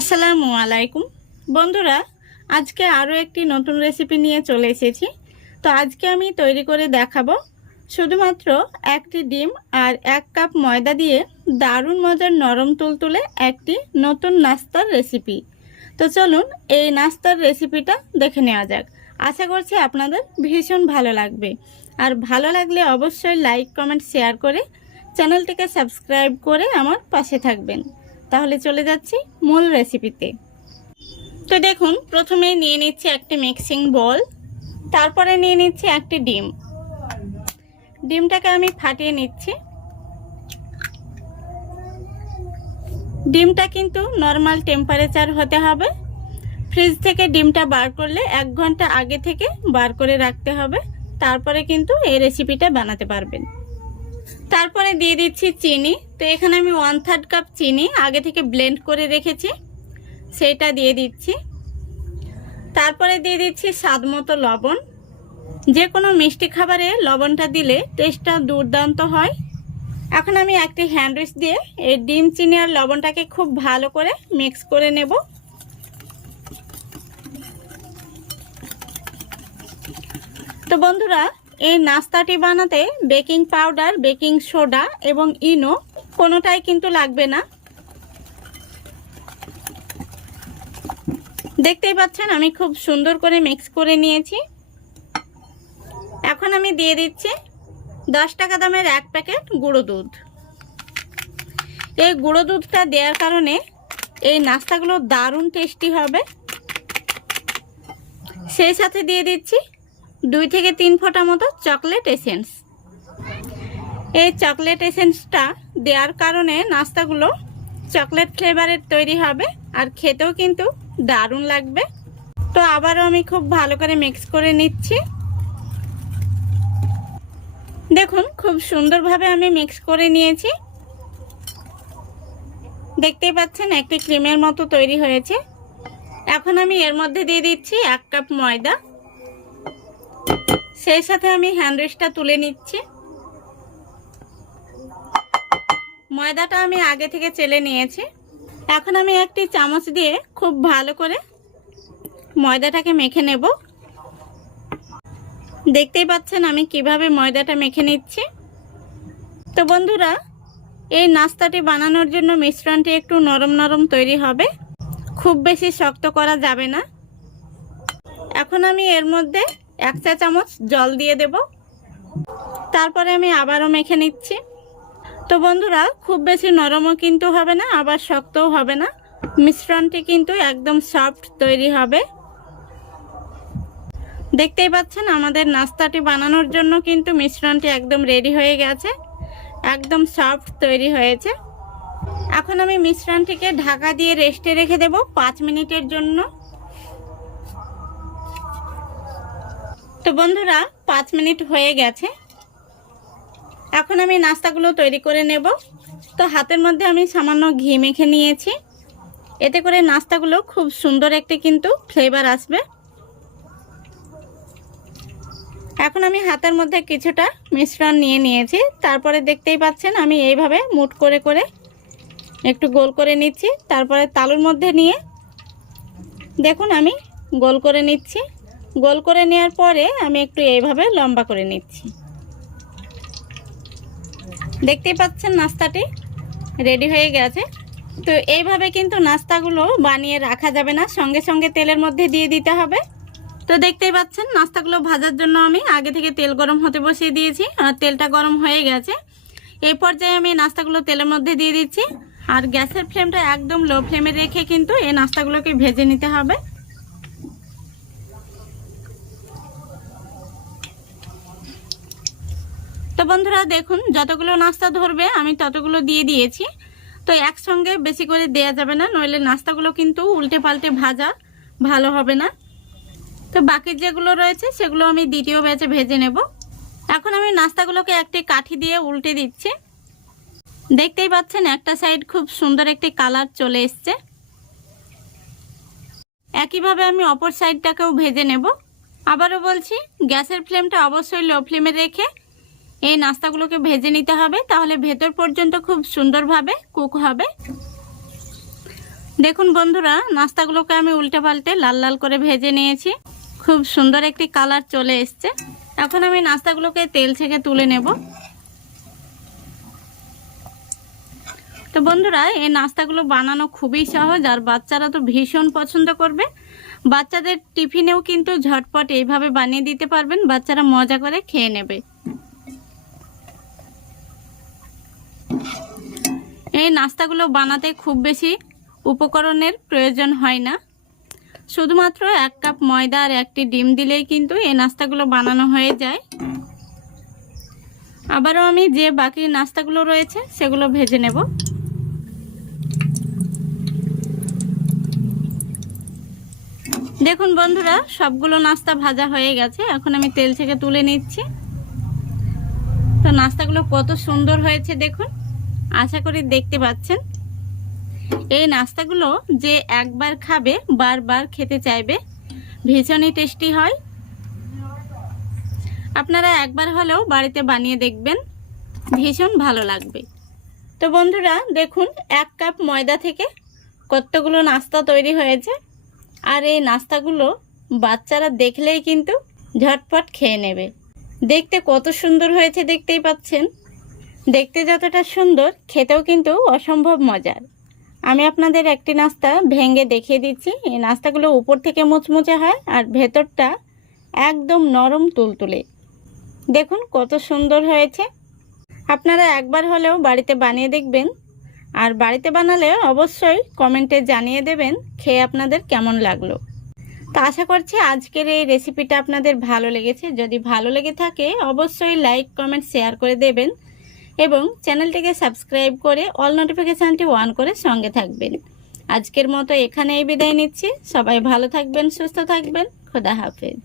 আসসালামু আলাইকুম বন্ধুরা, আজকে আরও একটি নতুন রেসিপি নিয়ে চলে এসেছি। তো আজকে আমি তৈরি করে দেখাবো শুধুমাত্র একটি ডিম আর 1 কাপ ময়দা দিয়ে দারুণ মজার নরম তুলতুলে একটি নতুন নাস্তার রেসিপি। তো চলুন এই নাস্তার রেসিপিটা দেখে নেওয়া যাক। আশা করছি আপনাদের ভীষণ ভালো লাগবে, আর ভালো লাগলে অবশ্যই লাইক কমেন্ট শেয়ার করে চ্যানেলটিকে সাবস্ক্রাইব করে আমার পাশে থাকবেন। তাহলে চলে যাচ্ছি মূল রেসিপিতে। তো দেখুন, প্রথমেই নিয়ে নিচ্ছি একটি মিক্সিং বোল, তারপরে নিয়ে নিচ্ছি একটি ডিমটাকে আমি ফাটিয়ে নিচ্ছি। ডিমটা কিন্তু নর্মাল টেম্পারেচার হতে হবে। ফ্রিজ থেকে ডিমটা বার করলে 1 ঘন্টা আগে থেকে বার করে রাখতে হবে, তারপরে কিন্তু এই রেসিপিটা বানাতে পারবেন। তারপরে দিয়ে দিচ্ছি চিনি। তো এখানে আমি 1/3 কাপ চিনি আগে থেকে ব্লেন্ড করে রেখেছি, সেটা দিয়ে দিচ্ছি। তারপরে দিয়ে দিচ্ছি স্বাদ মতো লবণ। যে কোনো মিষ্টি খাবারে লবণটা দিলে টেস্টটা দুর্দান্ত হয়। এখন আমি একটি হ্যান্ড উইস্ক দিয়ে এই ডিম, চিনি আর লবণটাকে খুব ভালো করে মিক্স করে নেব। তো বন্ধুরা, এই নাস্তাটি বানাতে বেকিং পাউডার, বেকিং সোডা এবং ইনো কোনোটাই কিন্তু লাগবে না। দেখতেই পাচ্ছেন আমি খুব সুন্দর করে মিক্স করে নিয়েছি। এখন আমি দিয়ে দিচ্ছি 10 টাকা দামের 1 প্যাকেট গুঁড়ো দুধ। এই গুঁড়ো দুধটা দেওয়ার কারণে এই নাস্তাগুলো দারুণ টেস্টি হবে। সেই সাথে দিয়ে দিচ্ছি 2 থেকে 3 ফোঁটা মতো চকলেট এসেন্স। এই চকলেট এসেন্সটা দেওয়ার কারণে নাস্তাগুলো চকলেট ফ্লেভারের তৈরি হবে, আর খেতেও কিন্তু দারুণ লাগবে। তো আবারও আমি খুব ভালো করে মিক্স করে নিচ্ছি। দেখুন, খুব সুন্দরভাবে আমি মিক্স করে নিয়েছি। দেখতেই পাচ্ছেন একটি ক্রিমের মতো তৈরি হয়েছে। এখন আমি এর মধ্যে দিয়ে দিচ্ছি 1 কাপ ময়দা। সেই সাথে আমি হ্যান্ড উইস্কটা তুলে নিচ্ছি। ময়দাটা আমি আগে থেকে চেলে নিয়েছি। এখন আমি একটি চামচ দিয়ে খুব ভালো করে ময়দাটাকে মেখে নেব। দেখতেই পাচ্ছেন আমি কিভাবে ময়দাটা মেখে নিচ্ছি। তো বন্ধুরা, এই নাস্তাটি বানানোর জন্য মিশ্রণটি একটু নরম নরম তৈরি হবে, খুব বেশি শক্ত করা যাবে না। এখন আমি এর মধ্যে 1 চা চামচ জল দিয়ে দেব। তারপরে আমি আবারও মেখে নিচ্ছি। তো বন্ধুরা, খুব বেশি নরমও কিন্তু হবে না, আবার শক্তও হবে না। মিশ্রণটি কিন্তু একদম সফট তৈরি হবে। দেখতেই পাচ্ছেন আমাদের নাস্তাটি বানানোর জন্য কিন্তু মিশ্রণটি একদম রেডি হয়ে গেছে, একদম সফট তৈরি হয়েছে। এখন আমি মিশ্রণটিকে ঢাকা দিয়ে রেস্টে রেখে দেব 5 মিনিটের জন্য। তো বন্ধুরা, 5 মিনিট হয়ে গেছে। এখন আমি নাস্তাগুলো তৈরি করে নেব। তো হাতের মধ্যে আমি সামান্য ঘি মেখে নিয়েছি, এতে করে নাস্তাগুলো খুব সুন্দর একটি কিন্তু ফ্লেভার আসবে। এখন আমি হাতের মধ্যে কিছুটা মিশ্রণ নিয়ে নিয়েছি। তারপরে দেখতেই পাচ্ছেন আমি এইভাবে মুঠ করে করে একটু গোল করে নিচ্ছি। তারপরে তালুর মধ্যে নিয়ে দেখুন আমি গোল করে নিচ্ছি। গোল করে নেওয়ার পরে আমি একটু এইভাবে লম্বা করে নিচ্ছি। দেখতেই পাচ্ছেন নাস্তাটি রেডি হয়ে গেছে। তো এইভাবে কিন্তু নাস্তাগুলো বানিয়ে রাখা যাবে না, সঙ্গে সঙ্গে তেলের মধ্যে দিয়ে দিতে হবে। তো দেখতেই পাচ্ছেন নাস্তাগুলো ভাজার জন্য আমি আগে থেকে তেল গরম হতে বসিয়ে দিয়েছি, আর তেলটা গরম হয়ে গেছে। এই পর্যায়ে আমি নাস্তাগুলো তেলের মধ্যে দিয়ে দিচ্ছি, আর গ্যাসের ফ্লেমটা একদম লো ফ্লেমে রেখে কিন্তু এই নাস্তাগুলোকে ভেজে নিতে হবে। তো বন্ধুরা দেখুন, যতগুলো নাস্তা ধরবে আমি ততগুলো দিয়ে দিয়েছি। তো একসঙ্গে বেশি করে দেয়া যাবে না, নইলে নাস্তাগুলো কিন্তু উল্টে পাল্টে ভাজা ভালো হবে না। তো বাকি যেগুলো রয়েছে সেগুলো আমি দ্বিতীয় ব্যাচে ভেজে নেব। এখন আমি নাস্তাগুলোকে একটি কাঠি দিয়ে উল্টে দিচ্ছি। দেখতেই পাচ্ছেন একটা সাইড খুব সুন্দর একটি কালার চলে এসছে। একইভাবে আমি অপর সাইডটাকেও ভেজে নেব। আবারও বলছি, গ্যাসের ফ্লেমটা অবশ্যই লো ফ্লেমে রেখে এই নাস্তাগুলোকে ভেজে নিতে হবে, তাহলে ভেতর পর্যন্ত খুব সুন্দরভাবে কুক হবে। দেখুন বন্ধুরা, নাস্তাগুলোকে আমি উল্টে পাল্টে লাল লাল করে ভেজে নিয়েছি। খুব সুন্দর একটি কালার চলে এসছে। এখন আমি নাস্তাগুলোকে তেল থেকে তুলে নেব। তো বন্ধুরা, এই নাস্তাগুলো বানানো খুবই সহজ আর বাচ্চারা তো ভীষণ পছন্দ করবে। বাচ্চাদের টিফিনেও কিন্তু ঝটপট এইভাবে বানিয়ে দিতে পারবেন, বাচ্চারা মজা করে খেয়ে নেবে। এই নাস্তাগুলো বানাতে খুব বেশি উপকরণের প্রয়োজন হয় না, শুধুমাত্র 1 কাপ ময়দা আর 1টি ডিম দিলেই কিন্তু এই নাস্তাগুলো বানানো হয়ে যায়। আবারও আমি যে বাকি নাস্তাগুলো রয়েছে সেগুলো ভেজে নেব। দেখুন বন্ধুরা, সবগুলো নাস্তা ভাজা হয়ে গেছে। এখন আমি তেল থেকে তুলে নিচ্ছি। তো নাস্তাগুলো কত সুন্দর হয়েছে দেখুন, আশা করি দেখতে পাচ্ছেন। এই নাস্তাগুলো যে একবার খাবে বারবার খেতে চাইবে, ভীষণই টেস্টি হয়। আপনারা একবার হলেও বাড়িতে বানিয়ে দেখবেন, ভীষণ ভালো লাগবে। তো বন্ধুরা দেখুন, 1 কাপ ময়দা থেকে কতগুলো নাস্তা তৈরি হয়েছে। আর এই নাস্তাগুলো বাচ্চারা দেখলেই কিন্তু ঝটপট খেয়ে নেবে। দেখতে কত সুন্দর হয়েছে দেখতেই পাচ্ছেন। দেখতে যতটা সুন্দর, খেতেও কিন্তু অসম্ভব মজার। আমি আপনাদের একটি নাস্তা ভেঙে দেখিয়ে দিচ্ছি। এই নাস্তাগুলো উপর থেকে মুচমুচে হয় আর ভেতরটা একদম নরম তুলতুলে। দেখুন কত সুন্দর হয়েছে। আপনারা একবার হলেও বাড়িতে বানিয়ে দেখবেন, আর বাড়িতে বানালে অবশ্যই কমেন্টে জানিয়ে দেবেন খেয়ে আপনাদের কেমন লাগলো। তো আশা করছি আজকের এই রেসিপিটা আপনাদের ভালো লেগেছে। যদি ভালো লেগে থাকে অবশ্যই লাইক, কমেন্ট, শেয়ার করে দেবেন এবং চ্যানেলটিকে সাবস্ক্রাইব করে অল নোটিফিকেশানটি অন করে সঙ্গে থাকবেন। আজকের মতো এখানেই বিদায় নিচ্ছি। সবাই ভালো থাকবেন, সুস্থ থাকবেন। খোদা হাফেজ।